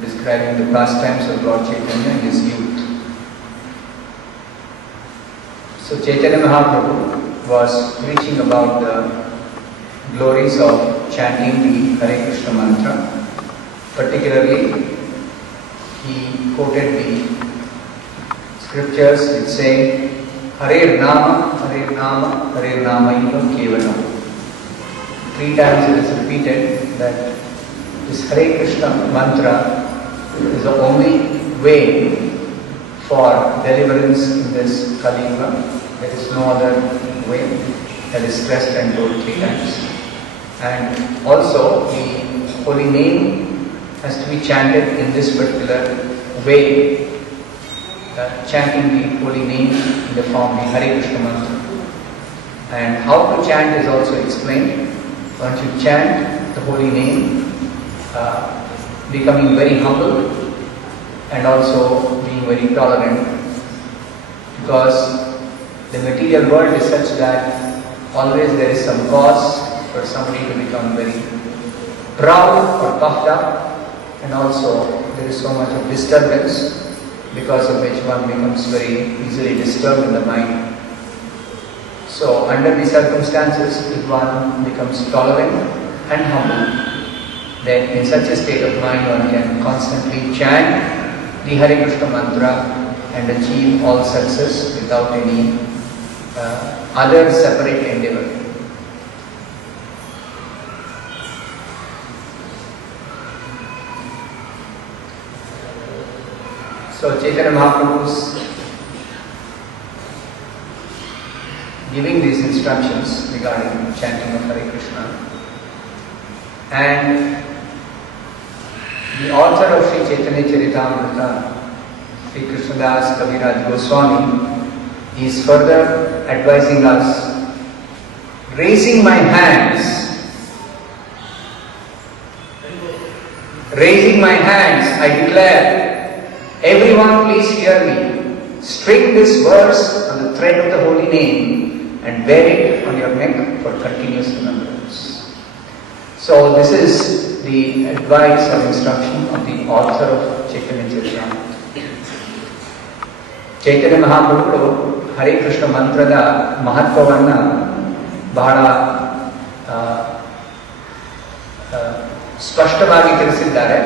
describing the pastimes of Lord Chaitanya in his youth. So Chaitanya Mahaprabhu was preaching about the glories of chanting the Hare Krishna mantra. Particularly, he quoted the scriptures which say, Hare Nama, Hare Nama, Hare Namaiva Kevalam. 3 times it is repeated that this Hare Krishna mantra is the only way for deliverance in this Kali Yuga. There is no other way. That is stressed and told 3 times. And also the holy name has to be chanted in this particular way. Chanting the holy name in the form of the Hare Krishna mantra. And how to chant is also explained. Once you chant the holy name, becoming very humble and also being very tolerant, because the material world is such that always there is some cause for somebody to become very proud or puffed up, and also there is so much of disturbance, because of which one becomes very easily disturbed in the mind. So under these circumstances, if one becomes tolerant and humble, then in such a state of mind one can constantly chant the Hare Krishna mantra and achieve all success without any other separate endeavor. So Chaitanya Mahaprabhu is giving these instructions regarding chanting of Hare Krishna, and the author of Sri Chaitanya Charitamrita, Sri Krishnadas Kaviraj Goswami, is further advising us, raising my hands, I declare, everyone please hear me, string this verse on the thread of the holy name and wear it on your neck for continuous remembrance. So this is the advice or instruction of the author of Chaitanya Charitamrita. Chaitanya Mahaprabhu Hare Krishna mantrada mahatvavanna ಬಹಳ ಸ್ಪಷ್ಟವಾಗಿ ತಿಳಿಸಿದ್ದಾರೆ.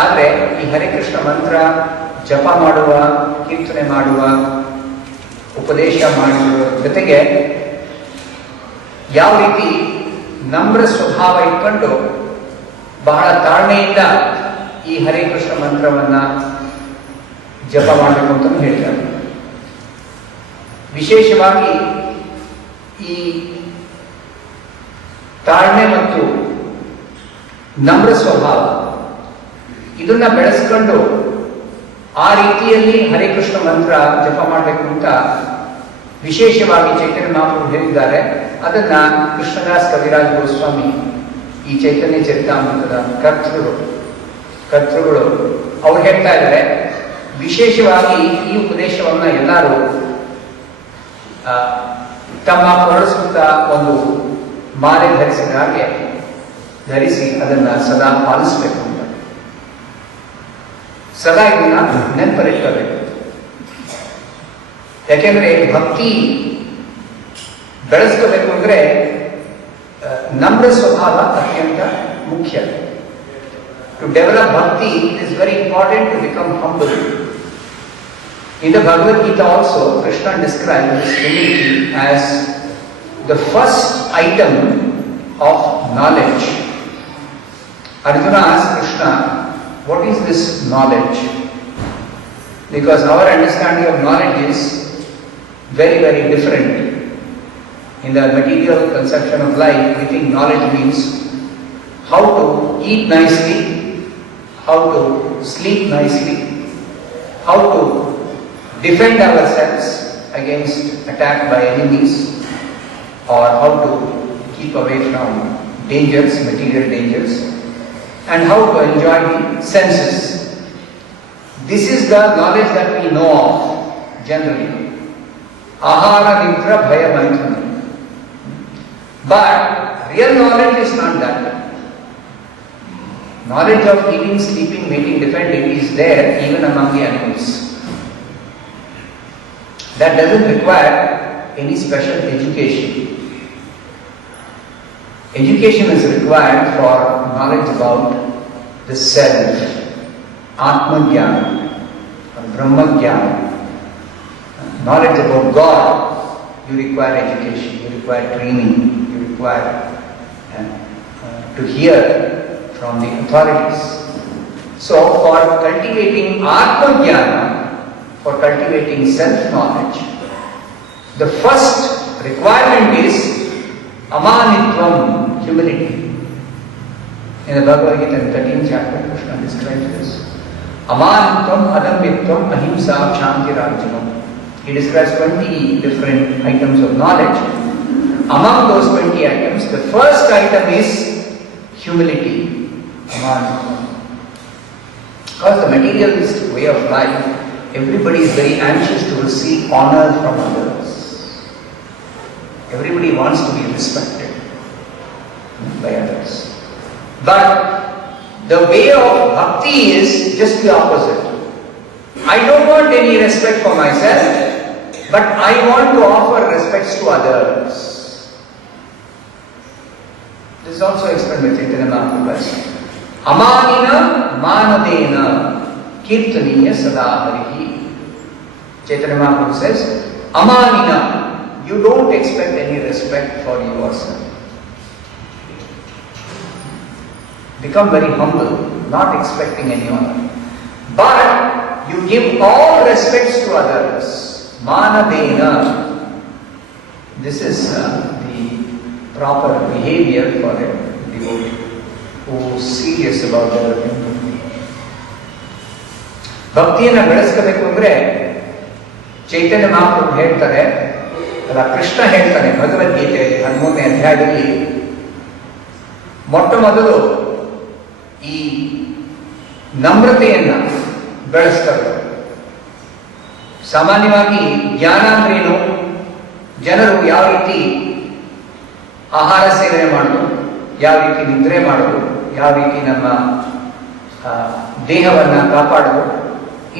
ಆದರೆ ಈ ಹರೆ ಕೃಷ್ಣ ಮಂತ್ರ ಜಪ ಮಾಡುವ, ಕೀರ್ತನೆ ಮಾಡುವ, ಉಪದೇಶ ಮಾಡುವ ಜೊತೆಗೆ ಯಾವ ರೀತಿ ನಮ್ರ ಸ್ವಭಾವ ಇಟ್ಕೊಂಡು ಬಹಳ ತಾಳ್ಮೆಯಿಂದ ಈ ಹರೆ ಕೃಷ್ಣ ಮಂತ್ರವನ್ನ ಜಪ ಮಾಡಬೇಕು ಅಂತ ಹೇಳ್ತಾರೆ. ವಿಶೇಷವಾಗಿ ಈ ತಾಳ್ಮೆ ಮತ್ತು ನಮ್ರ ಸ್ವಭಾವ ಇದನ್ನ ಬೆಳೆಸ್ಕೊಂಡು ಆ ರೀತಿಯಲ್ಲಿ ಹರೆ ಕೃಷ್ಣ ಮಂತ್ರ ಜಪ ಮಾಡಬೇಕು ಅಂತ ವಿಶೇಷವಾಗಿ ಚೈತನ್ಯ ಮಹಾಪ್ರಭು ಹೇಳಿದ್ದಾರೆ. ಅದನ್ನ ಕೃಷ್ಣದಾಸ್ ಕವಿರಾಜ್ ಗೋಸ್ವಾಮಿ ಈ ಚೈತನ್ಯ ಚರಿತಾಮೃತದ ಕರ್ತೃಗಳು ಅವ್ರು ಹೇಳ್ತಾ ಇದ್ದಾರೆ, ವಿಶೇಷವಾಗಿ ಈ ಉಪದೇಶವನ್ನ ಎಲ್ಲರೂ ತಮ್ಮ ಕೊರಳಿಸುತ್ತ ಒಂದು ಮಾಲೆ ಧರಿಸಿದ ಹಾಗೆ ಧರಿಸಿ ಅದನ್ನ ಸದಾ ಪಾಲಿಸಬೇಕು ಅಂತ, ಸದಾ ಇದನ್ನ ನೆನಪಲ್ಲಿಟ್ಕೋಬೇಕು. ಯಾಕೆಂದ್ರೆ ಭಕ್ತಿ ಬೆಳೆಸ್ಕೋಬೇಕು ಅಂದ್ರೆ ನಮ್ರ ಸ್ವಭಾವ ಅತ್ಯಂತ ಮುಖ್ಯ. To develop bhakti it is very important to become humble. In the Bhagavad Gita also, Krishna describes this humility as the first item of knowledge. Arjuna asked Krishna, what is this knowledge? Because our understanding of knowledge is very, very different. In the material conception of life, we think knowledge means how to eat nicely, how to sleep nicely, how to defend ourselves against attack by enemies, or how to keep away from dangers, material dangers, and how to enjoy the senses. This is the knowledge that we know of generally. Ahara, nidra, bhaya, maithuna. But real knowledge is not that. Knowledge of eating, sleeping, mating, defending is there even among the animals. That doesn't require any special education. Education is required for knowledge about the self, Atma Jnana, Brahma Jnana. Knowledge about God, you require education, you require training, you require to hear from the authorities. So for cultivating Atma Jnana, for cultivating self-knowledge, the first requirement is Amanitvam, humility. In the Bhagavad Gita, in the 13th chapter, Krishna describes this. Amanitvam, Adambitvam, Ahimsa, Shantirajamam. He describes 20 different items of knowledge. Among those 20 items, the first item is humility. Amanitvam. Because the materialistic way of life, everybody is very anxious to receive honor from others. Everybody wants to be respected by others. But the way of bhakti is just the opposite. I don't want any respect for myself, but I want to offer respects to others. This is also explained by Chaitanya Mahaprabhu. Amanina manadena kirtaniya sada harihi. Chaitanya Mahaprabhu says, Amanina, you don't expect any respect for yourself. Become very humble, not expecting any honor. But you give all respects to others. Manadena. This is the proper behavior for a devotee who is serious about developing bhakti. Bhaktiಯನ್ನು ಬೆಳೆಸಬೇಕು ಅಂದ್ರೆ ಚೈತನ್ಯ ಮಹಾಪ್ರಭು ಹೇಳ್ತಾರೆ, ಅಲ್ಲ ಕೃಷ್ಣ ಹೇಳ್ತಾನೆ ಭಗವದ್ಗೀತೆ 13ನೇ ಅಧ್ಯಾಯದಲ್ಲಿ, ಮೊಟ್ಟ ಮೊದಲು ಈ ನಮ್ರತೆಯನ್ನ ಬೆಳೆಸ್ತಾರೆ. ಸಾಮಾನ್ಯವಾಗಿ ಜ್ಞಾನ ಅಂದ್ರೇನು, ಜನರು ಯಾವ ರೀತಿ ಆಹಾರ ಸೇವನೆ ಮಾಡೋದು, ಯಾವ ರೀತಿ ನಿದ್ರೆ ಮಾಡೋದು, ಯಾವ ರೀತಿ ನಮ್ಮ ದೇಹವನ್ನು ಕಾಪಾಡೋದು,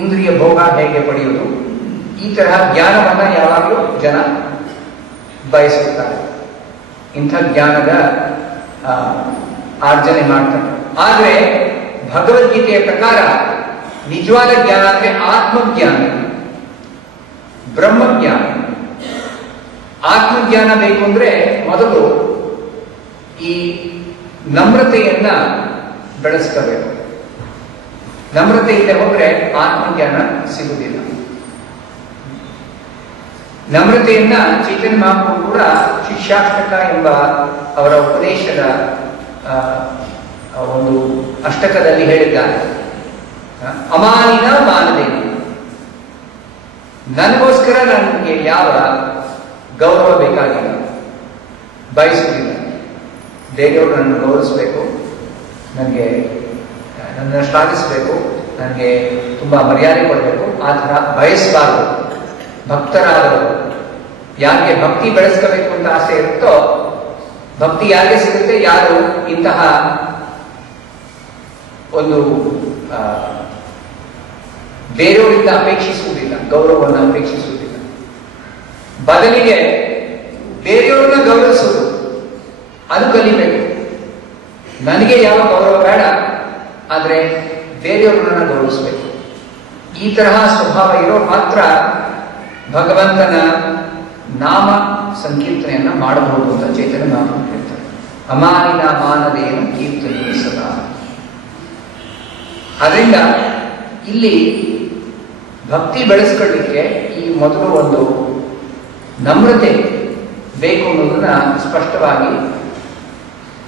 ಇಂದ್ರಿಯ ಭೋಗ ಹೇಗೆ ಪಡೆಯುವುದು, ಈ ತರಹ ಜ್ಞಾನವನ್ನು ಯಾವಾಗಲೂ ಜನ ಬಯಸುತ್ತಾರೆ. ಇಂಥ ಜ್ಞಾನದ ಆರ್ಜನೆ ಮಾಡ್ತಾರೆ. ಆದರೆ ಭಗವದ್ಗೀತೆಯ ಪ್ರಕಾರ ನಿಜವಾದ ಜ್ಞಾನ ಅಂದ್ರೆ ಆತ್ಮಜ್ಞಾನ, ಬ್ರಹ್ಮಜ್ಞಾನ. ಆತ್ಮಜ್ಞಾನ ಬೇಕು ಅಂದ್ರೆ ಮೊದಲು ಈ ನಮ್ರತೆಯನ್ನ ಬೆಳೆಸ್ಕೋಬೇಕು. ನಮ್ರತೆ ಇಲ್ಲದೆ ಹೋದ್ರೆ ಆತ್ಮಜ್ಞಾನ ಸಿಗುವುದಿಲ್ಲ. ನಮ್ರತೆಯನ್ನ ಚೈತನ್ಯ ಮಹಾಪ್ರಭು ಕೂಡ ಶಿಷ್ಯಾಷ್ಟಕ ಎಂಬ ಅವರ ಉಪದೇಶದ ಒಂದು ಅಷ್ಟಕದಲ್ಲಿ ಹೇಳಿದ್ದಾರೆ. ಅಮಾನಿನ ಮಾನದೇನ, ನನಗೋಸ್ಕರ ನನಗೆ ಯಾವ ಗೌರವ ಬೇಕಾಗಿಲ್ಲ, ಬಯಸುವುದಿಲ್ಲ. ಬೇರೆಯವರು ನನ್ನನ್ನು ಗೌರವಿಸಬೇಕು, ನನ್ನನ್ನು ಶ್ಲಾಘಿಸಬೇಕು, ನನಗೆ ತುಂಬ ಮರ್ಯಾದೆ ಕೊಡಬೇಕು, ಆ ಥರ ಬಯಸಬಾರದು. ಭಕ್ತರಾದವರು ಯಾರಿಗೆ ಭಕ್ತಿ ಬೆಳೆಸ್ಕೋಬೇಕು ಅಂತ ಆಸೆ ಇರುತ್ತೋ, ಭಕ್ತಿ ಯಾರಿಗೆ ಸಿಗುತ್ತೆ, ಯಾರು ಇಂತಹ ಒಂದು ಬೇರೆಯವರಿಂದ ಅಪೇಕ್ಷಿಸುವುದಿಲ್ಲ, ಗೌರವವನ್ನು ಅಪೇಕ್ಷಿಸುವುದಿಲ್ಲ, ಬದಲಿಗೆ ಬೇರೆಯವ್ರನ್ನ ಗೌರವಿಸುವುದು, ಅದು ಕಲಿಬೇಕು. ನನಗೆ ಯಾವ ಗೌರವ ಬೇಡ, ಆದರೆ ಬೇರೆಯವ್ರನ್ನ ಗೌರವಿಸಬೇಕು. ಈ ತರಹ ಸ್ವಭಾವ ಇರೋ ಮಾತ್ರ ಭಗವಂತನ ನಾಮ ಸಂಕೀರ್ತನೆಯನ್ನ ಮಾಡಬಹುದು ಅಂತ ಚೈತನ್ಯ ಮಹಾಪ್ರಭು ಹೇಳ್ತಾರೆ. ಅಮಾನಿನ ಮಾನದೇನ ಕೀರ್ತನೆ ಸದಾ. ಅದರಿಂದ ಇಲ್ಲಿ ಭಕ್ತಿ ಬೆಳೆಸ್ಕೊಳ್ಳಿಕ್ಕೆ ಈ ಮೊದಲು ಒಂದು ನಮ್ರತೆ ಬೇಕು ಅನ್ನೋದನ್ನ ಸ್ಪಷ್ಟವಾಗಿ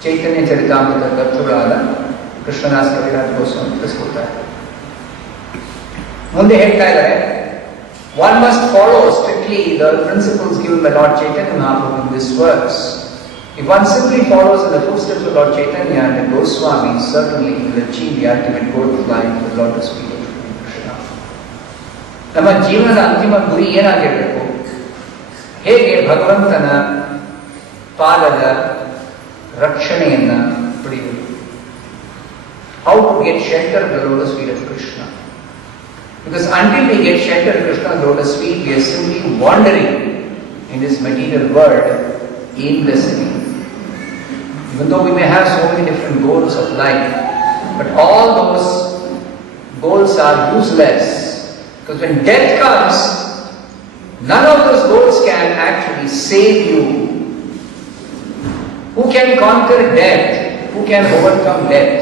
ಚೈತನ್ಯ ಚರಿತಾಮೃತ ಕರ್ತೃಗಳಾದ ಕೃಷ್ಣದಾಸ್ ಕವಿರಾಜ್ ಗೋಸ್ವಾಮಿ ತಿಳಿಸ್ಕೊಡ್ತಾರೆ. ಮುಂದೆ ಹೇಳ್ತಾ ಇದ್ದಾರೆ, one must follow strictly the principles given by Lord Chaitanya Mahaprabhu in this verse. If one simply follows in the footsteps of Lord Chaitanya and the Goswami, certainly he will achieve the ultimate goal of life, the lotus feet of Krishna. ನಮ್ಮ ಜೀವನದ ಅಂತಿಮ ಗುರಿ ಏನಾಗಿರಬೇಕು? ಹೇಗೆ ಭಗವಂತನ ಪಾದದ ರಕ್ಷಣೆಯನ್ನ ಪಡೆಯುವುದು. how to get shelter of the lotus feet of Krishna. Because until we get shelter of Krishna's lotus feet, we are simply wandering in this material world aimlessly. Even though we may have so many different goals of life, but all those goals are useless. Because when death comes, none of those goals can actually save you. Who can conquer death? Who can overcome death?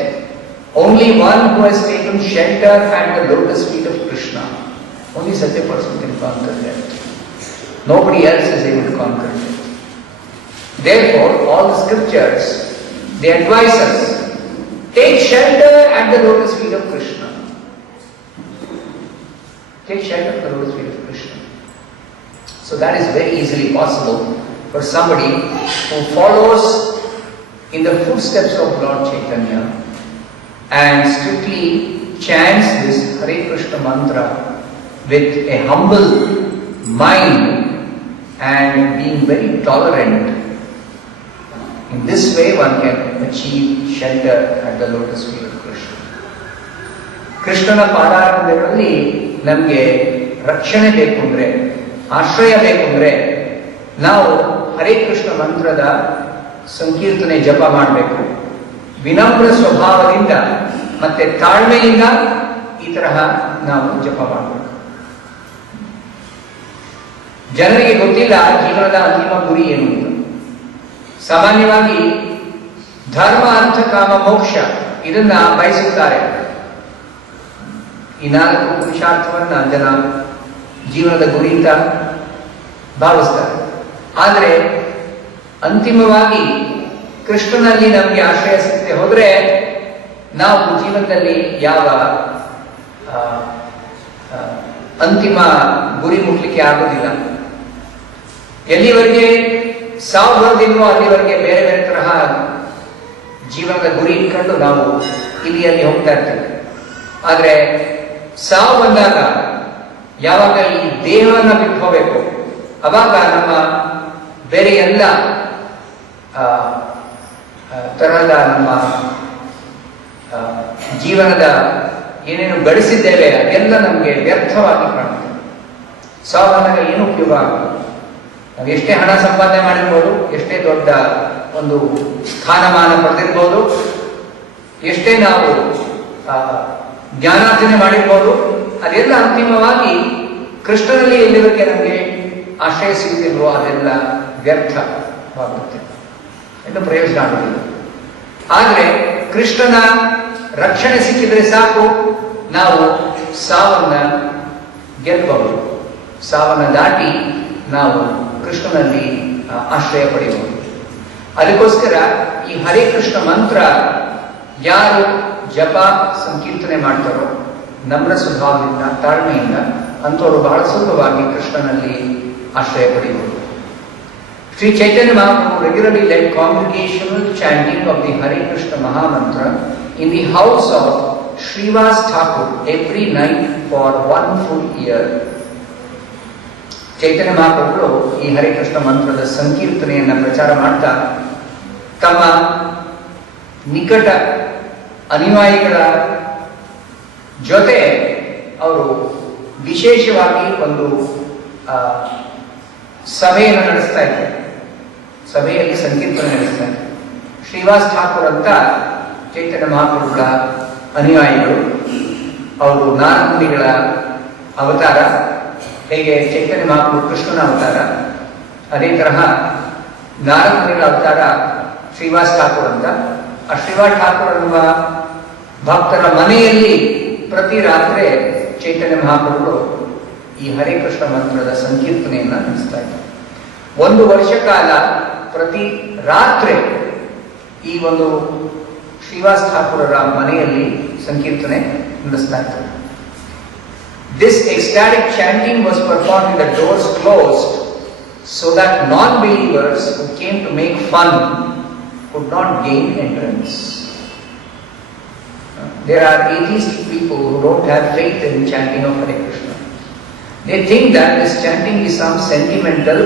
Only one who has taken shelter at the lotus feet of Krishna. Only such a person can conquer death. Nobody else is able to conquer death. Therefore, all the scriptures, they advise us, take shelter at the lotus feet of Krishna. Take shelter at the lotus feet of Krishna. So that is very easily possible for somebody who follows in the footsteps of Lord Chaitanya and strictly chants this Hare Krishna mantra with a humble mind and being very tolerant. In this way one can achieve shelter at the lotus feet of Krishna. Krishnana ಪಾದಾರವಿಂದಗಳಲ್ಲಿ ನಮಗೆ ರಕ್ಷಣೆ ಬೇಕು ಅಂದ್ರೆ, ಆಶ್ರಯ ಬೇಕು ಅಂದ್ರೆ ನಾವು ಹರೇ ಕೃಷ್ಣ ಮಂತ್ರದ ಸಂಕೀರ್ತನೆ ಜಪ ಮಾಡಬೇಕು. ವಿನಮ್ರ ಸ್ವಭಾವದಿಂದ ಮತ್ತೆ ತಾಳ್ಮೆಯಿಂದ ಈ ತರಹ ನಾವು ಜಪ ಮಾಡಬೇಕು. ಜನರಿಗೆ ಗೊತ್ತಿಲ್ಲ ಜೀವನದ ಅಂತಿಮ ಗುರಿ ಏನು ಅಂತ. ಸಾಮಾನ್ಯವಾಗಿ ಧರ್ಮ, ಅರ್ಥ, ಕಾಮ, ಮೋಕ್ಷ ಇದನ್ನ ಬಯಸುತ್ತಾರೆ. ಈ 4 ಪುರುಷಾರ್ಥವನ್ನ ಜನ ಜೀವನದ ಗುರಿ ಅಂತ ಭಾವಿಸ್ತಾರೆ. ಆದರೆ ಅಂತಿಮವಾಗಿ ಕೃಷ್ಣನಲ್ಲಿ ನಮಗೆ ಆಶ್ರಯ ಸಿಗದೆ ಹೋದ್ರೆ ನಾವು ಜೀವನದಲ್ಲಿ ಯಾವ ಅಂತಿಮ ಗುರಿ ಮುಟ್ಲಿಕ್ಕೆ ಆಗೋದಿಲ್ಲ. ಎಲ್ಲಿವರೆಗೆ ಸಾವು ಬರೋದಿಲ್ವೋ ಅಲ್ಲಿವರೆಗೆ ಬೇರೆ ಬೇರೆ ತರಹ ಜೀವನದ ಗುರಿ ಇಟ್ಕೊಂಡು ನಾವು ಇಲ್ಲಿ ಅಲ್ಲಿ ಹೋಗ್ತಾ ಇರ್ತೇವೆ. ಆದರೆ ಸಾವು ಬಂದಾಗ ಯಾವಾಗ ಈ ದೇಹವನ್ನು ಬಿಟ್ಟು ಹೋಗಬೇಕು, ಅವಾಗ ನಮ್ಮ ಬೇರೆ ಎಲ್ಲ ತರಹದ ನಮ್ಮ ಜೀವನದ ಏನೇನು ಗಳಿಸಿದ್ದೇವೆ ಅದೆಲ್ಲ ನಮಗೆ ವ್ಯರ್ಥವಾಗಿ ಕಾಣುತ್ತೆ. ಸಾವು ಬಂದಾಗ ಏನು ಉಪಯೋಗ ಆಗಲ್ಲ. ನಾವು ಎಷ್ಟೇ ಹಣ ಸಂಪಾದನೆ ಮಾಡಿರ್ಬೋದು, ಎಷ್ಟೇ ದೊಡ್ಡ ಒಂದು ಸ್ಥಾನಮಾನ ಪಡೆದಿರ್ಬೋದು, ಎಷ್ಟೇ ನಾವು ಜ್ಞಾನಾರ್ಜನೆ ಮಾಡಿರ್ಬೋದು, ಅದೆಲ್ಲ ಅಂತಿಮವಾಗಿ ಕೃಷ್ಣನಲ್ಲಿ ಎಲ್ಲಿವರೆಗೆ ನಮಗೆ ಆಶ್ರಯ ಸಿಗುತ್ತಿಲ್ವೋ ಅದೆಲ್ಲ ವ್ಯರ್ಥವಾಗುತ್ತೆ, ಎಂದು ಪ್ರಯೋಜನ ಆಗುವುದಿಲ್ಲ. ಆದರೆ ಕೃಷ್ಣನ ರಕ್ಷಣೆ ಸಿಕ್ಕಿದ್ರೆ ಸಾಕು, ನಾವು ಸಾವನ್ನ ಗೆಲ್ಲಬಹುದು. ಸಾವನ್ನ ದಾಟಿ ನಾವು ಕೃಷ್ಣನಲ್ಲಿ ಆಶ್ರಯ ಪಡೆಯಬಹುದು. ಅದಕ್ಕೋಸ್ಕರ ಈ ಹರೇ ಕೃಷ್ಣ ಮಂತ್ರ ಯಾರು ಜಪ ಸಂಕೀರ್ತನೆ ಮಾಡ್ತಾರೋ ನಮ್ರ ಸ್ವಭಾವದಿಂದ, ತಾಳ್ಮೆಯಿಂದ, ಅಂಥವರು ಬಹಳ ಸುಲಭವಾಗಿ ಕೃಷ್ಣನಲ್ಲಿ ಆಶ್ರಯ ಪಡೆಯಬಹುದು. Sri Chaitanya Mahaprabhu regularly led congregational chanting of the Hare Krishna Mahamantra in the house of Srivas Thakur every night for 1 full year. ಚೈತನ್ಯ ಮಹಾಪ್ರಭುಗಳು ಈ ಹರೇ ಕೃಷ್ಣ ಮಂತ್ರದ ಸಂಕೀರ್ತನೆಯನ್ನು ಪ್ರಚಾರ ಮಾಡ್ತಾ ತಮ್ಮ ನಿಕಟ ಅನುಯಾಯಿಗಳ ಜೊತೆ ಅವರು ವಿಶೇಷವಾಗಿ ಒಂದು ಸಭೆಯನ್ನು ನಡೆಸ್ತಾ ಇದ್ದಾರೆ. ಸಭೆಯಲ್ಲಿ ಸಂಕೀರ್ತನೆ ನಡೆಸ್ತಾ ಇದ್ದಾರೆ. ಶ್ರೀವಾಸ್ ಠಾಕೂರ್ ಅಂತ ಚೈತನ್ಯ ಮಹಾಪ್ರಭುಗಳ ಅನುಯಾಯಿಗಳು. ಅವರು ನಾರಮುನಿಗಳ ಅವತಾರ. ಹೇಗೆ ಚೈತನ್ಯ ಮಹಾಪ್ರಭು ಕೃಷ್ಣನ ಅವತಾರ, ಅದೇ ತರಹ ನಾರಮುನಿಗಳ ಅವತಾರ ಶ್ರೀವಾಸ್ ಠಾಕೂರ್ ಅಂತ. ಆ ಶ್ರೀವಾಸ್ ಠಾಕೂರ್ ಅನ್ನುವ ಭಕ್ತರ ಮನೆಯಲ್ಲಿ ಪ್ರತಿ ರಾತ್ರಿ ಚೈತನ್ಯ ಮಹಾಪ್ರಭುಗಳು ಈ ಹರೇ ಕೃಷ್ಣ ಮಂತ್ರದ ಸಂಕೀರ್ತನೆಯನ್ನ ನಡೆಸ್ತಾ ಇದ್ದಾರೆ. 1 ವರ್ಷ ಕಾಲ ಪ್ರತಿ ರಾತ್ರಿ ಈ ಒಂದು ಶ್ರೀವಾಸ್ ಠಾಕೂರರ ಮನೆಯಲ್ಲಿ ಸಂಕೀರ್ತನೆ ನಡೆಸ್ತಾ ಇದ್ದಾರೆ. This ecstatic chanting was performed with the doors closed so that non-believers who came to make fun could not gain entrance. There are atheistic people who don't have faith in chanting of Hare Krishna. They think that this chanting is some sentimental,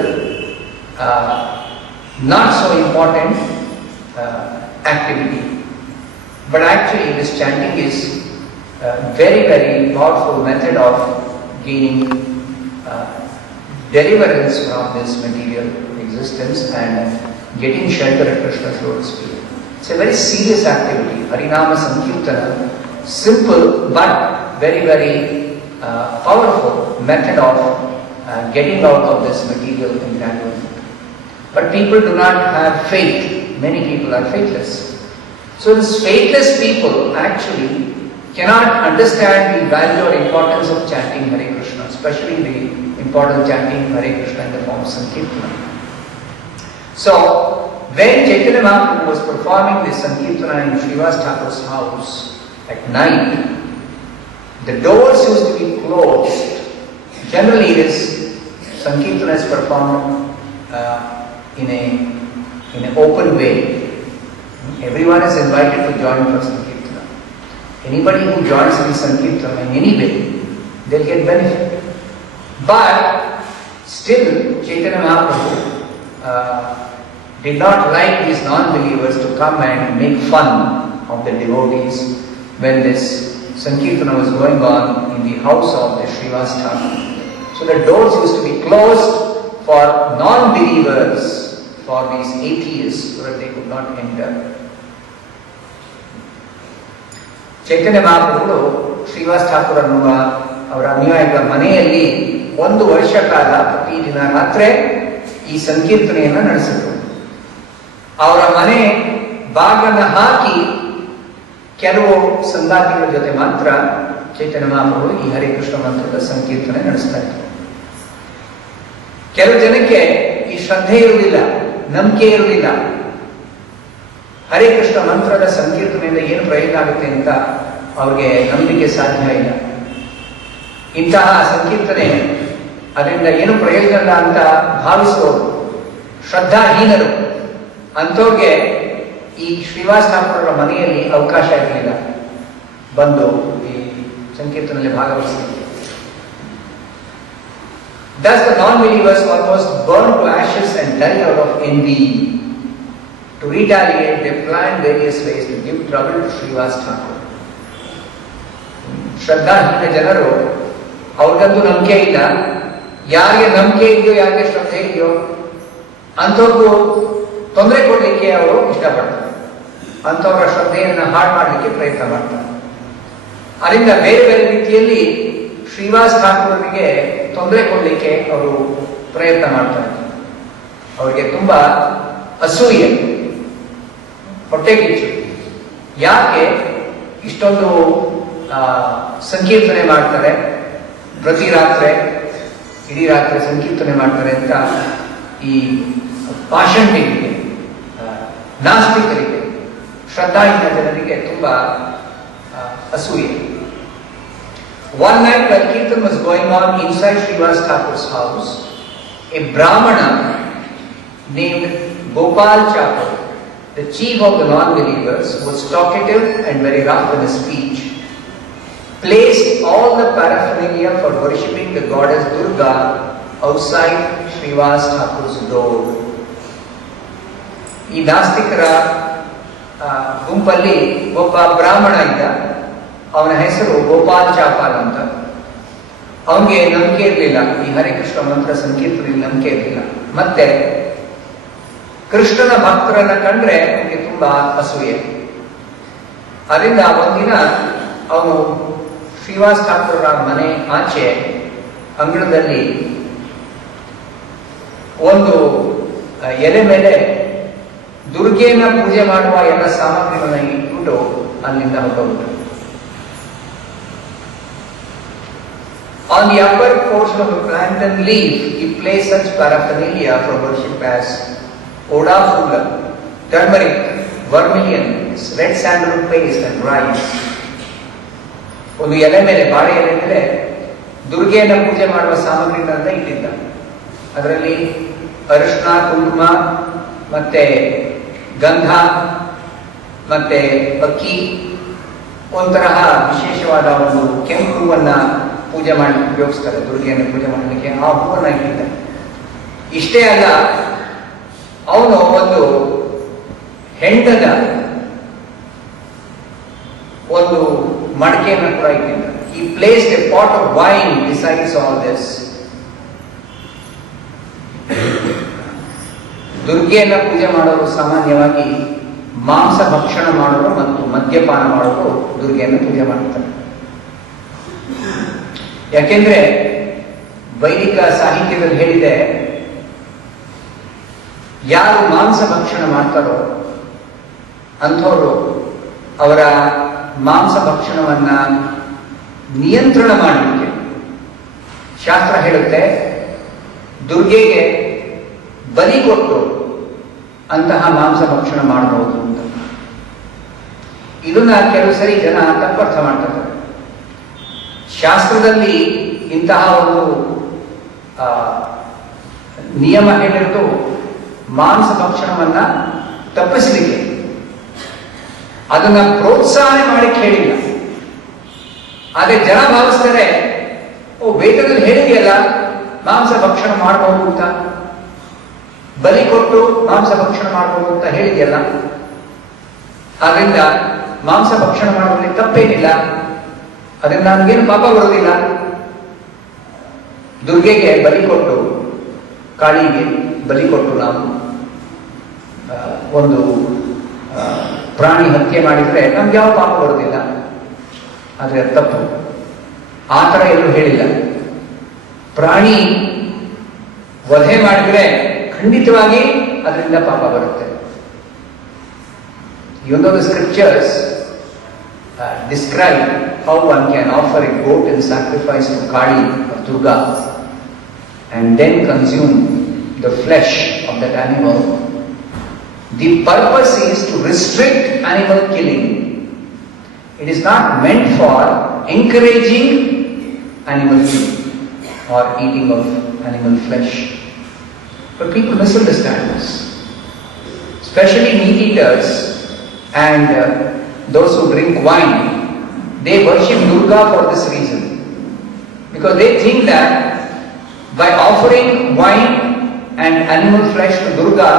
not so important activity. But actually this chanting is a very, very powerful method of gaining deliverance from this material existence and getting shelter at Krishna's lotus feet. It's a very serious activity. Harinama Sankirtana, simple but very, very powerful method of getting out of this material entanglement. But people do not have faith. Many people are faithless. So these faithless people actually cannot understand the value or importance of chanting Hare Krishna, especially the important chanting Hare Krishna in the form of Sankirtana. So when Chaitanya Mahaprabhu was performing this Sankirtana in Srivas Thakur's house at night, the doors used to be closed. Generally this Sankirtana is performed in an open way. Everyone is invited to join for Sankirtana. Anybody who joins in Sankirtana in any way, they'll get benefit. But still, Chaitanya Mahaprabhu did not like these non-believers to come and make fun of the devotees when this Sankirtana was going on in the house of the Srivas Thakur. So the doors used to be closed for non-believers, for these atheists, so that they could not enter. ಚೈತನ್ಯ ಮಹಾಪ್ರಭುಗಳು ಶ್ರೀವಾಸ್ ಠಾಕೂರ್ ಅನ್ನುವ ಅವರ ಅನುಯಾಯಿಗಳ ಮನೆಯಲ್ಲಿ 1 ವರ್ಷ ಕಾಲ ಪ್ರತಿದಿನ ರಾತ್ರಿ ಈ ಸಂಕೀರ್ತನೆಯನ್ನು ನಡೆಸಿದರು. ಅವರ ಮನೆ ಬಾಗಿಲನ್ನು ಹಾಕಿ ಕೆಲವು ಸಂಗಾತಿಗಳ ಜೊತೆ ಮಾತ್ರ ಚೈತನ್ಯ ಮಹಾಪ್ರಭು ಈ ಹರೇ ಕೃಷ್ಣ ಮಂತ್ರದ ಸಂಕೀರ್ತನೆ ನಡೆಸ್ತಾ ಇದ್ರು. ಕೆಲವು ಜನಕ್ಕೆ ಈ ಶ್ರದ್ಧೆ ಇರುವುದಿಲ್ಲ, ನಂಬಿಕೆ ಇರುವುದಿಲ್ಲ. ಹರೇ ಕೃಷ್ಣ ಮಂತ್ರದ ಸಂಕೀರ್ತನೆಯಿಂದ ಏನು ಪ್ರಯೋಜನ ಆಗುತ್ತೆ ಅಂತ ಅವ್ರಿಗೆ ನಂಬಿಕೆ ಸಾಧ್ಯ ಇಲ್ಲ. ಇಂತಹ ಸಂಕೀರ್ತನೆ ಅದರಿಂದ ಏನು ಪ್ರಯೋಜನ ಇಲ್ಲ ಅಂತ ಭಾವಿಸುವವರು ಶ್ರದ್ಧಾಹೀನರು, ಅಂಥವ್ರಿಗೆ ಈ ಶ್ರೀವಾಸ್ ಠಾಕೂರರ ಮನೆಯಲ್ಲಿ ಅವಕಾಶ ಇರಲಿಲ್ಲ ಬಂದು ಈ ಸಂಕೀರ್ತನೆಯಲ್ಲಿ ಭಾಗವಹಿಸಲಿಕ್ಕೆ. Thus the non-believers almost burned to ashes and died out of envy. To retaliate, they planned various ways to give trouble to Srivas Thakur. ಶ್ರದ್ಧಾಹೀನ ಜನರು, ಅವ್ರಿಗಂತೂ ನಂಬಿಕೆ ಇಲ್ಲ. ಯಾರಿಗೆ ನಂಬಿಕೆ ಇದೆಯೋ, ಯಾರಿಗೆ ಶ್ರದ್ಧೆ ಇದೆಯೋ ಅಂಥವ್ರಿಗೂ ತೊಂದರೆ ಕೊಡಲಿಕ್ಕೆ ಅವರು ಇಷ್ಟಪಡ್ತಾರೆ. ಅಂಥವರ ಶ್ರದ್ಧೆಯನ್ನು ಹಾಳು ಮಾಡಲಿಕ್ಕೆ ಪ್ರಯತ್ನ ಮಾಡ್ತಾರೆ. ಅದರಿಂದ ಬೇರೆ ಬೇರೆ ರೀತಿಯಲ್ಲಿ ಶ್ರೀವಾಸ್ ಠಾಕೂರರಿಗೆ ತೊಂದರೆ ಕೊಡಲಿಕ್ಕೆ ಅವರು ಪ್ರಯತ್ನ ಮಾಡ್ತಾರೆ. ಅವರಿಗೆ ತುಂಬಾ ಅಸೂಯೆ, ಹೊಟ್ಟೆಕಿಚ್ಚು. ಯಾಕೆ ಇಷ್ಟೊಂದು ಸಂಕೀರ್ತನೆ ಮಾಡ್ತಾರೆ, ಪ್ರತಿ ರಾತ್ರಿ ಇಡೀ ರಾತ್ರಿ ಸಂಕೀರ್ತನೆ ಮಾಡ್ತಾರೆ ಅಂತ ಈ ಪಾಷಂಡಿಗೆ, ನಾಸ್ತಿಕರಿಗೆ, ಶ್ರದ್ಧಾಹೀನ ಜನರಿಗೆ ತುಂಬಾ ಅಸೂಯೆ. One night while Kirtan was going on inside Srivas Thakur's house, a Brahmana named Gopal Chapal, the chief of the non-believers, was talkative and very rough in his speech, placed all the paraphernalia for worshipping the goddess Durga outside Srivas Thakur's door. ಈ ನಾಸ್ತಿಕರ ಗುಂಪಲ್ಲಿ ಒಬ್ಬ ಬ್ರಾಹ್ಮಣ ಇದ್ದ. ಅವನ ಹೆಸರು ಗೋಪಾಲ್ ಚಾಪಾಲ್ ಅಂತ. ಅವನಿಗೆ ನಂಬಿಕೆ ಇರಲಿಲ್ಲ, ಈ ಹರೇ ಕೃಷ್ಣ ಮಂತ್ರ ಸಂಕೀರ್ತನೆಯಲ್ಲಿ ನಂಬಿಕೆ ಇರಲಿಲ್ಲ. ಮತ್ತೆ ಕೃಷ್ಣನ ಭಕ್ತರನ್ನ ಕಂಡ್ರೆ ಅವನಿಗೆ ತುಂಬಾ ಅಸೂಯೆ. ಅದರಿಂದ ಒಂದಿನ ಅವನು ಶ್ರೀವಾಸ್ ಠಾಕೂರರ ಮನೆ ಆಚೆ ಅಂಗಳದಲ್ಲಿ ಒಂದು ಎಲೆ ಮೇಲೆ ದುರ್ಗೆಯನ್ನ ಪೂಜೆ ಮಾಡುವ ಎಲ್ಲ ಸಾಮಗ್ರಿಗಳನ್ನ ಇಟ್ಬಿಟ್ಟು ಅಲ್ಲಿಂದ ಹೊರಟೋಗ್ಬಿಟ್ಟು. On the upper portion of a plantain leaf, he placed such paraphernalia for worship as oda fula, turmeric, vermilion, red sandalwood paste and rice. ಒಂದು ಎಲೆ ಮೇಲೆ, ಬಾಳೆ ಎಲೆ ಮೇಲೆ ದುರ್ಗೆಯನ್ನ ಪೂಜೆ ಮಾಡುವ ಸಾಮಗ್ರಿಗಳನ್ನ ಇಟ್ಟಿದ್ದ. ಅದರಲ್ಲಿ ಅರಿಶಿನ, ಕುಂಕುಮ, ಮತ್ತೆ ಗಂಧ, ಮತ್ತೆ ಅಕ್ಕಿ, ಒಂಥರಹ ವಿಶೇಷವಾದ ಒಂದು ಕೆಂಪು ಹೂವನ್ನ ಪೂಜೆ ಮಾಡಲಿಕ್ಕೆ ಉಪಯೋಗಿಸ್ತಾರೆ, ದುರ್ಗೆಯನ್ನು ಪೂಜೆ ಮಾಡಲಿಕ್ಕೆ. ಆ ಹೂವನ್ನ ಇಟ್ಟಿದ್ದ. ಇಷ್ಟೇ ಅಲ್ಲ, ಅವನು ಒಂದು ಹೆಂಡದ ಒಂದು ಮಡಕೆಯನ್ನು ಕೂಡ ಇಟ್ಟಿದ್ದ. He placed a pot of wine besides all this. ದುರ್ಗೆಯನ್ನ ಪೂಜೆ ಮಾಡೋರು ಸಾಮಾನ್ಯವಾಗಿ ಮಾಂಸ ಭಕ್ಷಣ ಮಾಡೋರು ಮತ್ತು ಮದ್ಯಪಾನ ಮಾಡೋರು ದುರ್ಗೆಯನ್ನು ಪೂಜೆ ಮಾಡ್ತಾರೆ. ಯಾಕೆಂದ್ರೆ ವೈದಿಕ ಸಾಹಿತ್ಯದಲ್ಲಿ ಹೇಳಿದೆ, ಯಾರು ಮಾಂಸ ಭಕ್ಷಣ ಮಾಡ್ತಾರೋ ಅಂಥವರು ಅವರ ಮಾಂಸ ಭಕ್ಷಣವನ್ನ ನಿಯಂತ್ರಣ ಮಾಡಲಿಕ್ಕೆ ಶಾಸ್ತ್ರ ಹೇಳುತ್ತೆ, ದುರ್ಗೆಗೆ ಬಲಿ ಕೊಟ್ಟು ಅಂತಹ ಮಾಂಸ ಭಕ್ಷಣ ಮಾಡಬಹುದು ಅಂತ. ಇದನ್ನ ಕೆಲವು ಸರಿ ಜನ ತಪ್ಪರ್ಥ ಮಾಡ್ತಾರೆ. ಶಾಸ್ತ್ರದಲ್ಲಿ ಇಂತಹ ಒಂದು ನಿಯಮ ಹೇಳಿದ್ದು ಮಾಂಸ ಭಕ್ಷಣವನ್ನ ತಪ್ಪಿಸಲಿಕ್ಕೆ, ಅದನ್ನ ಪ್ರೋತ್ಸಾಹನೆ ಮಾಡಲಿಕ್ಕೆ ಹೇಳಿಲ್ಲ. ಆದ್ರೆ ಜನ ಭಾವಿಸ್ತಾರೆ, ವೇದದಲ್ಲಿ ಹೇಳಿದೆಯಲ್ಲ ಮಾಂಸ ಭಕ್ಷಣ ಮಾಡಬಹುದು ಅಂತ, ಬಲಿ ಕೊಟ್ಟು ಮಾಂಸ ಭಕ್ಷಣ ಮಾಡಬಹುದು ಅಂತ ಹೇಳಿದೆಯಲ್ಲ, ಆದ್ರಿಂದ ಮಾಂಸ ಭಕ್ಷಣ ಮಾಡೋದ್ರಲ್ಲಿ ತಪ್ಪೇನಿಲ್ಲ, ಅದರಿಂದ ನಮಗೇನು ಪಾಪ ಬರೋದಿಲ್ಲ. ದುರ್ಗೆಗೆ ಬಲಿ ಕೊಟ್ಟು, ಕಾಳಿಗೆ ಬಲಿ ಕೊಟ್ಟು ನಾವು ಒಂದು ಪ್ರಾಣಿ ಹತ್ಯೆ ಮಾಡಿದ್ರೆ ನಮ್ಗೆ ಯಾವ ಪಾಪ ಬರೋದಿಲ್ಲ. ಆದ್ರೆ ಅದು ತಪ್ಪು. ಆ ಥರ ಎಲ್ಲೂ ಹೇಳಿಲ್ಲ. ಪ್ರಾಣಿ ವಧೆ ಮಾಡಿದ್ರೆ ಖಂಡಿತವಾಗಿ ಅದರಿಂದ ಪಾಪ ಬರುತ್ತೆ. Even though the scriptures describe how one can offer a goat in sacrifice to Kali or Durga and then consume the flesh of that animal, the purpose is to restrict animal killing. It is not meant for encouraging animal killing or eating of animal flesh. But people misunderstand this, especially meat eaters and those who drink wine. They worship Durga for this reason, because they think that by offering wine and animal flesh to Durga,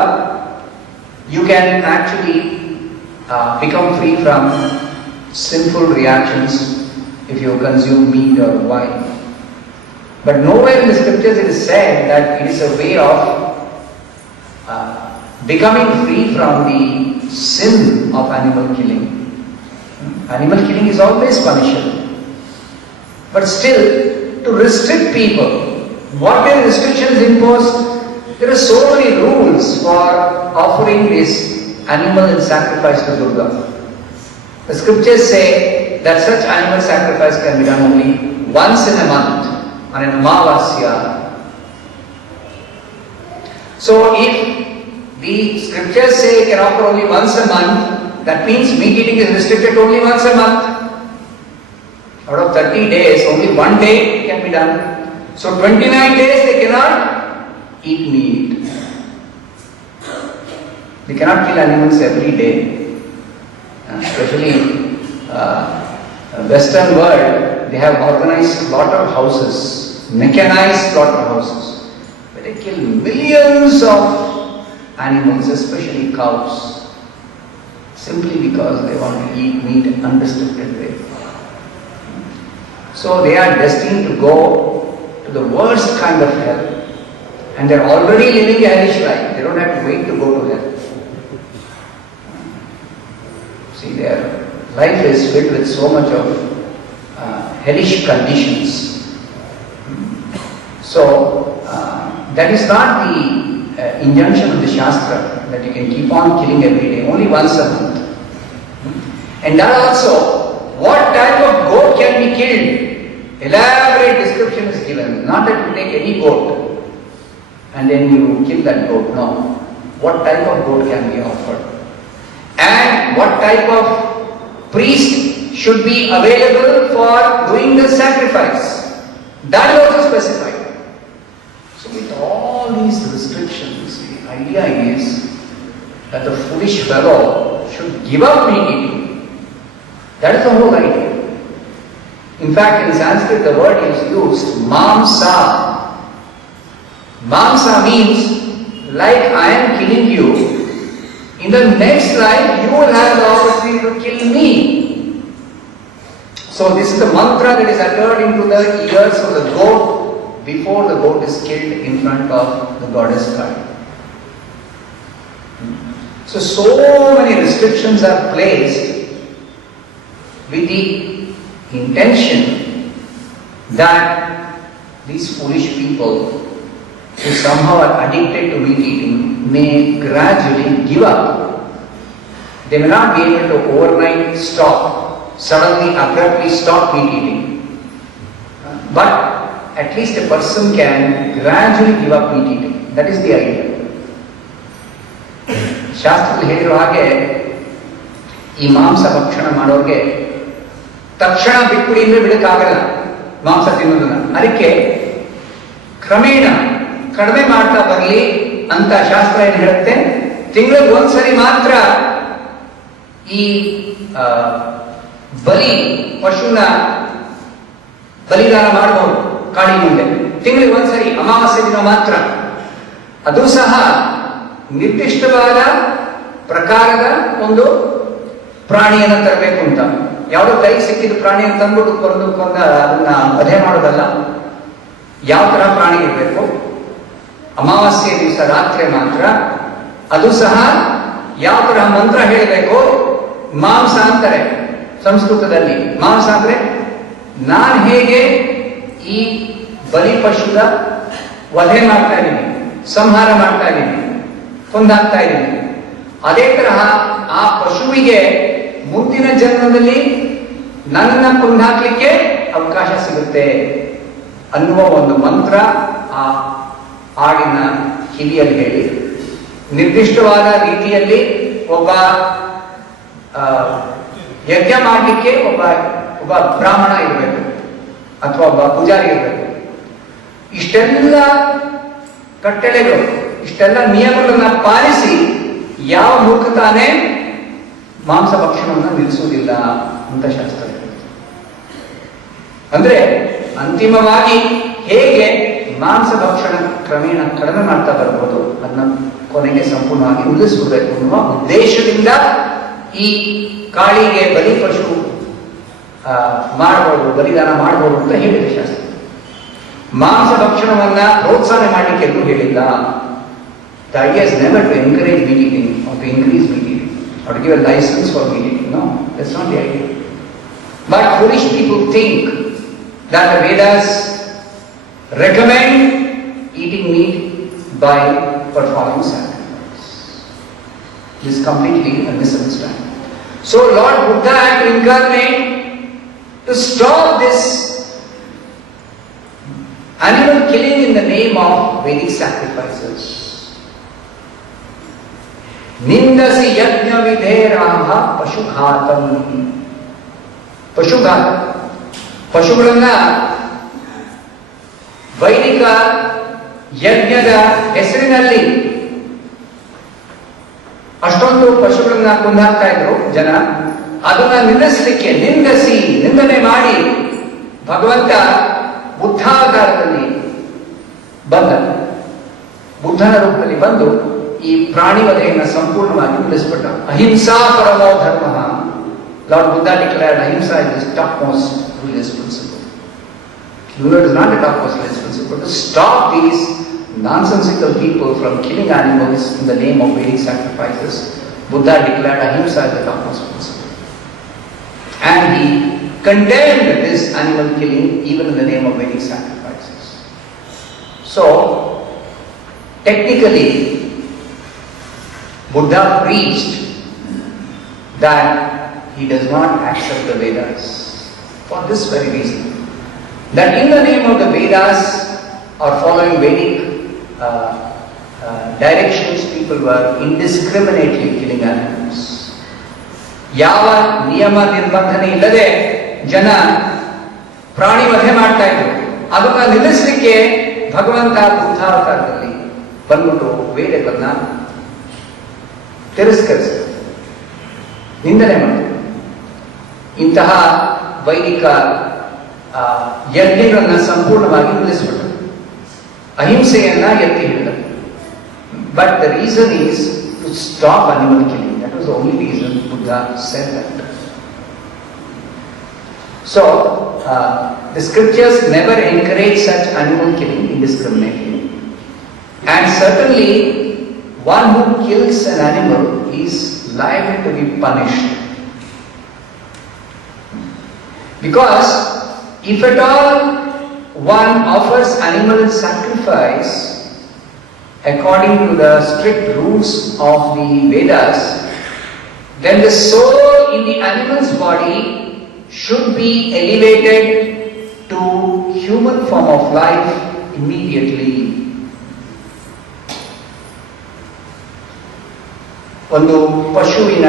you can actually become free from sinful reactions if you consume meat or wine. But nowhere in the scriptures it is said that it is a way of becoming free from the sin of animal killing. Animal killing is always punishable. But still, to restrict people, what are the restrictions imposed? There are so many rules for offering this animal in sacrifice to Durga. The scriptures say that such animal sacrifice can be done only once in a month, on an Amavasya. So if the scriptures say you can offer only once a month, that means meat eating is restricted to only once a month. Out of 30 days, only one day can be done. So 29 days they cannot eat meat. They cannot kill animals every day. Especially Western world, they have organized slaughterhouses, mechanized slaughterhouses, where they kill millions of animals, especially cows, simply because they want to eat meat in unrestricted way. So they are destined to go to the worst kind of hell, and they are already living a hellish life. They don't have to wait to go to hell. See, their life is filled with so much of hellish conditions. So that is not the injunction of the Shastra, that you can keep on killing every day, only once a month. And that also, what type of goat can be killed? Elaborate description is given. Not that you take any goat and then you kill that goat. No. What type of goat can be offered? And what type of priest should be available for doing the sacrifice? That is also specified. So with all these restrictions, the idea is that the foolish fellow should give up meat eating. That is the whole idea. In fact, in Sanskrit the word is used, mamsa. Mamsa means, like I am killing you, in the next life you will have the opportunity to kill me. So this is the mantra that is uttered into the ears of the goat before the goat is killed in front of the goddess Kali. So many restrictions are placed with the intention that these foolish people who somehow are addicted to meat eating may gradually give up. They may not be able to overnight stop, suddenly abruptly stop meat eating. But at least a person can gradually give up meat eating. That is the idea. ಶಾಸ್ತ್ರದಲ್ಲಿ ಹೇಳಿರೋ ಹಾಗೆ ಈ ಮಾಂಸ ಭಕ್ಷಣ ಮಾಡೋರಿಗೆ ತಕ್ಷಣ ಬಿಟ್ಬಿಡಿ ಅಂದ್ರೆ ಬಿಡಕ್ಕಾಗಲ್ಲ ಮಾಂಸ ತಿನ್ನೋದನ್ನ. ಅದಕ್ಕೆ ಕ್ರಮೇಣ ಕಡಿಮೆ ಮಾಡ್ತಾ ಬರಲಿ ಅಂತ ಶಾಸ್ತ್ರ ಏನು ಹೇಳುತ್ತೆ, ತಿಂಗಳಿಗೆ ಒಂದ್ಸರಿ ಮಾತ್ರ ಈ ಬಲಿ ಪಶುನ ಬಲಿದಾನ ಮಾಡಬಹುದು ಕಾಳಿ ಮುಂದೆ. ತಿಂಗಳಿಗೆ ಒಂದ್ಸರಿ ಅಮಾವಾಸ್ಯೆ ದಿನ ಮಾತ್ರ. ಅದು ಸಹ ನಿರ್ದಿಷ್ಟವಾದ ಪ್ರಕಾರದ ಒಂದು ಪ್ರಾಣಿಯನ್ನು ತರಬೇಕು ಅಂತ. ಯಾವುದೋ ಕೈ ಸಿಕ್ಕಿದ ಪ್ರಾಣಿಯನ್ನು ತಂದ್ಬಿಟ್ಟು ಕೊಂದ ಅದನ್ನ ವಧೆ ಮಾಡೋದಲ್ಲ. ಯಾವ ತರ ಪ್ರಾಣಿ ಇರಬೇಕು, ಅಮಾವಾಸ್ಯೆ ದಿವಸ ರಾತ್ರಿ ಮಾತ್ರ. ಅದು ಸಹ ಯಾವ ತರ ಮಂತ್ರ ಹೇಳಬೇಕು. ಮಾಂಸ ಅಂತಾರೆ ಸಂಸ್ಕೃತದಲ್ಲಿ. ಮಾಂಸ ಅಂದ್ರೆ ನಾನು ಹೇಗೆ ಈ ಬಲಿ ಪಶುದ ವಧೆ ಮಾಡ್ತಾ ಇದ್ದೀನಿ, ಸಂಹಾರ ಮಾಡ್ತಾ ಇದ್ದೀನಿ, ಕೊಂದಾಗ್ತಾ ಇದ್ದೀನಿ, ಅದೇ ತರಹ ಆ ಪಶುವಿಗೆ ಮುಂದಿನ ಜನ್ಮದಲ್ಲಿ ನನ್ನನ್ನ ಕೊಂದಾಕ್ಲಿಕ್ಕೆ ಅವಕಾಶ ಸಿಗುತ್ತೆ ಅನ್ನುವ ಒಂದು ಮಂತ್ರ ಆ ಹಾಡಿನ ಕಿವಿಯಲ್ಲಿ ಹೇಳಿ, ನಿರ್ದಿಷ್ಟವಾದ ರೀತಿಯಲ್ಲಿ ಒಬ್ಬ ಯಜ್ಞ ಮಾಡಲಿಕ್ಕೆ ಒಬ್ಬ ಬ್ರಾಹ್ಮಣ ಇರಬೇಕು ಅಥವಾ ಒಬ್ಬ ಪೂಜಾರಿ ಇರಬೇಕು. ಇಷ್ಟೆಲ್ಲ ಕಟ್ಟಳೆಗಳು, ಇಷ್ಟೆಲ್ಲ ನಿಯಮಗಳನ್ನ ಪಾಲಿಸಿ ಯಾವ ಮೂರ್ಖತಾನೇ ಮಾಂಸ ಭಕ್ಷಣವನ್ನು ನಿಲ್ಲಿಸುವುದಿಲ್ಲ ಅಂತ ಶಾಸ್ತ್ರ ಹೇಳುತ್ತೆ. ಅಂದ್ರೆ ಅಂತಿಮವಾಗಿ ಹೇಗೆ ಮಾಂಸ ಭಕ್ಷಣ ಕ್ರಮೇಣ ಕಡಿಮೆ ಮಾಡ್ತಾ ಬರ್ಬೋದು, ಅದನ್ನ ಕೊನೆಗೆ ಸಂಪೂರ್ಣವಾಗಿ ನಿಲ್ಲಿಸಬೇಕು ಅನ್ನುವ ಉದ್ದೇಶದಿಂದ ಈ ಕಾಳಿಗೆ ಬಲಿ ಪಶು ಮಾಡಬಹುದು, ಬಲಿದಾನ ಮಾಡಬಹುದು ಅಂತ ಹೇಳಿದೆ ಶಾಸ್ತ್ರ. ಮಾಂಸ ಭಕ್ಷಣವನ್ನ ಪ್ರೋತ್ಸಾಹ ಮಾಡಲಿಕ್ಕೆ ಎಲ್ಲೂ ಹೇಳಿಲ್ಲ. The idea is never to encourage meat eating or to increase meat eating or to give a license for meat eating. No, that's not the idea. But foolish people think that the Vedas recommend eating meat by performing sacrifice. This is completely a misunderstanding. So Lord Buddha had to incarnate to stop this animal killing in the name of Vedic sacrifices. ನಿಂದಸಿ ಯಜ್ಞ ವಿಧೇರಾಹ ಪಶುಘಾತಂ. ಪಶುಘಾತ, ಪಶುಗಳನ್ನ ವೈದಿಕ ಯಜ್ಞದ ಹೆಸರಿನಲ್ಲಿ ಅಷ್ಟೊಂದು ಪಶುಗಳನ್ನ ಕೊಂದಾಕ್ತಾ ಇದ್ರು ಜನ. ಅದನ್ನ ನಿಲ್ಲಿಸಲಿಕ್ಕೆ ನಿಂದನೆ ಮಾಡಿ ಭಗವಂತ ಬುದ್ಧಾವತಾರದಲ್ಲಿ ಬಂದ, ಬುದ್ಧನ ರೂಪದಲ್ಲಿ ಬಂದು ಈ ಪ್ರಾಣಿ ವಧೆಯನ್ನು ಸಂಪೂರ್ಣವಾಗಿ ನಿಲ್ಲಿಸ್ಬಿಟ್ಟ. ಅಹಿಂಸಾ ಪರಮೋ ಧರ್ಮ. Lord Buddha declared ahimsa is the topmost religious principle. It is not the topmost religious principle. To stop these nonsensical people from killing animals in the name of Vedic sacrifices, Buddha declared ahimsa as the topmost principle. And he condemned this animal killing even in the name of Vedic sacrifices. So, technically, Buddha preached that he does not accept the Vedas for this very reason. That in the name of the Vedas or following Vedic directions, people were indiscriminately killing animals. ಯಾವ ನಿಯಮ ನಿರ್ಬಂಧನೆ ಇಲ್ಲದೆ ಜನ ಪ್ರಾಣಿ ವಧೆ ಮಾಡ್ತಾ ಇದ್ರು. ಅದನ್ನ ನಿಲ್ಲಿಸಲಿಕ್ಕೆ ಭಗವಂತ ಬುದ್ಧಾವತಾರದಲ್ಲಿ ಬಂದ್ಬಿಟ್ಟು ವೇದಗಳನ್ನ ತಿರಸ್ಕರಿಸ, ನಿಂದನೆ ಮಾಡಿ ಇಂತಹ ವೈದಿಕ ಯಜ್ಞಗಳನ್ನ ಸಂಪೂರ್ಣವಾಗಿ ನಿಲ್ಲಿಸ್ಬಿಟ್ರು. ಅಹಿಂಸೆಯನ್ನ ಎತ್ತಿ ಹಿಡಿದ. But the reason is to stop animal killing. That was the only reason Buddha said that. So, the scriptures never encourage such animal killing indiscriminately. And certainly, one who kills an animal is liable to be punished. Because if at all one offers animal sacrifice according to the strict rules of the Vedas, then the soul in the animal's body should be elevated to human form of life immediately. ಒಂದು ಪಶುವಿನ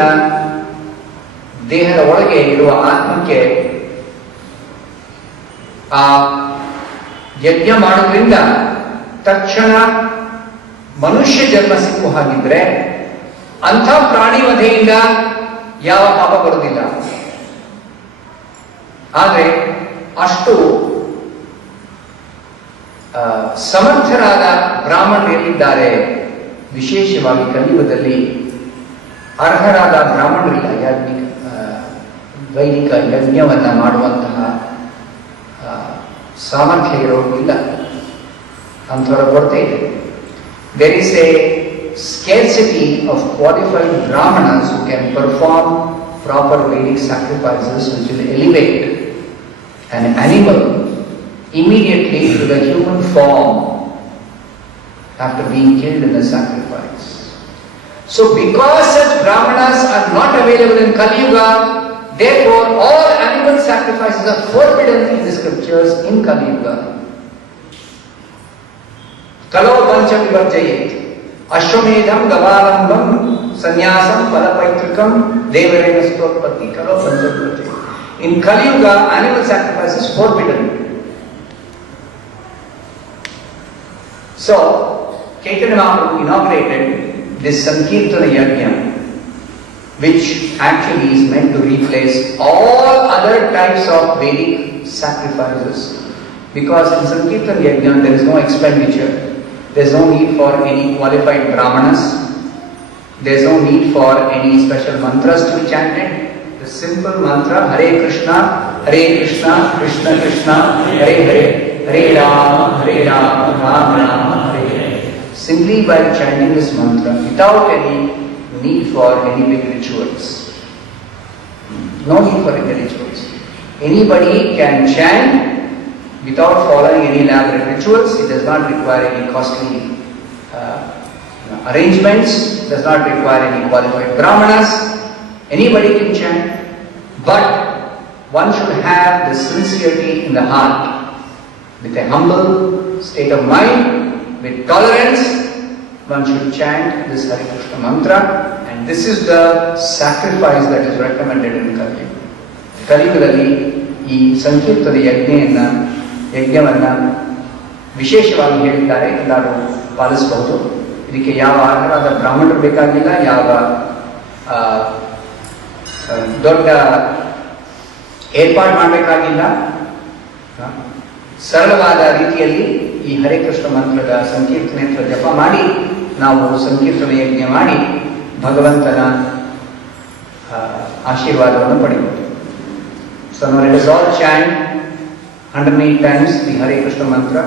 ದೇಹದ ಒಳಗೆ ಇರುವ ಆತ್ಮಕ್ಕೆ ಆ ಯಜ್ಞ ಮಾಡೋದ್ರಿಂದ ತಕ್ಷಣ ಮನುಷ್ಯ ಜನ್ಮ ಸಿಕ್ಕು ಹಾಗಿದ್ರೆ ಅಂಥ ಪ್ರಾಣಿ ವಧೆಯಿಂದ ಯಾವ ಪಾಪ ಬರುವುದಿಲ್ಲ. ಆದರೆ ಅಷ್ಟು ಸಮರ್ಥರಾದ ಬ್ರಾಹ್ಮಣರಿದ್ದಾರೆ, ವಿಶೇಷವಾಗಿ ಕಲಿಯುಗದಲ್ಲಿ ಅರ್ಹರಾದ ಬ್ರಾಹ್ಮಣರಿಲ್ಲ. ವೈದಿಕ ಯಜ್ಞವನ್ನ ಮಾಡುವಂತಹ ಸಾಮರ್ಥ್ಯ ಇರೋದಿಲ್ಲ, ಅಂಥವರ ಕೊರತೆ ಇದೆ. There is a scarcity of qualified brahmanas who can perform proper Vedic sacrifices which will elevate an animal immediately to the human form after being killed in the sacrifice. So because such brahmanas are not available in Kali Yuga, therefore all animal sacrifices are forbidden in the scriptures in Kali Yuga. Kalo pancha vivarjayet ashwamedham gavalambam sannyasam palapaitrikam devarena stotpati kalo pancha vivarjayet. In Kali Yuga, animal sacrifice is forbidden. So Chaitanya Mahaprabhu inaugurated this Sankirtana Yajna, which actually is meant to replace all other types of Vedic sacrifices. Because in Sankirtana Yajna there is no expenditure, there is no need for any qualified brahmanas, there is no need for any special mantras to be chanted. The simple mantra Hare Krishna, Krishna Krishna, Hare Hare, Hare Rama, Rama Rama, Hare Hare. Simply by chanting this mantra without any need for any big rituals. No need for any rituals. Anybody can chant without following any elaborate rituals. It does not require any costly arrangements, does not require any qualified brahmanas. Anybody can chant, but one should have the sincerity in the heart, with a humble state of mind, with tolerance. One should chant this Hare Krishna mantra, and this is the sacrifice that is recommended in Kali Yuga. Kali Yugadalli ಈ ಸಂಕೀರ್ತದ ಯಜ್ಞವನ್ನ ವಿಶೇಷವಾಗಿ ಹೇಳಿದ್ದಾರೆ, ಎಲ್ಲರೂ ಪಾಲಿಸಬಹುದು. ಇದಕ್ಕೆ ಯಾವ ಅರ್ಹರಾದ ಬ್ರಾಹ್ಮಣರು ಬೇಕಾಗಿಲ್ಲ, ಯಾವ ದೊಡ್ಡ ಏರ್ಪಾಡು ಮಾಡಬೇಕಾಗಿಲ್ಲ. ಸರಳವಾದ ರೀತಿಯಲ್ಲಿ ಈ ಹರೇ ಕೃಷ್ಣ ಮಂತ್ರದ ಸಂಕೀರ್ತನೆ ಜಪ ಮಾಡಿ ನಾವು ಸಂಕೀರ್ತನ ಯಜ್ಞ ಮಾಡಿ ಭಗವಂತನ ಆಶೀರ್ವಾದವನ್ನು ಪಡೆಯಬಹುದು. So now let us all chant 108 times the Hare Krishna mantra.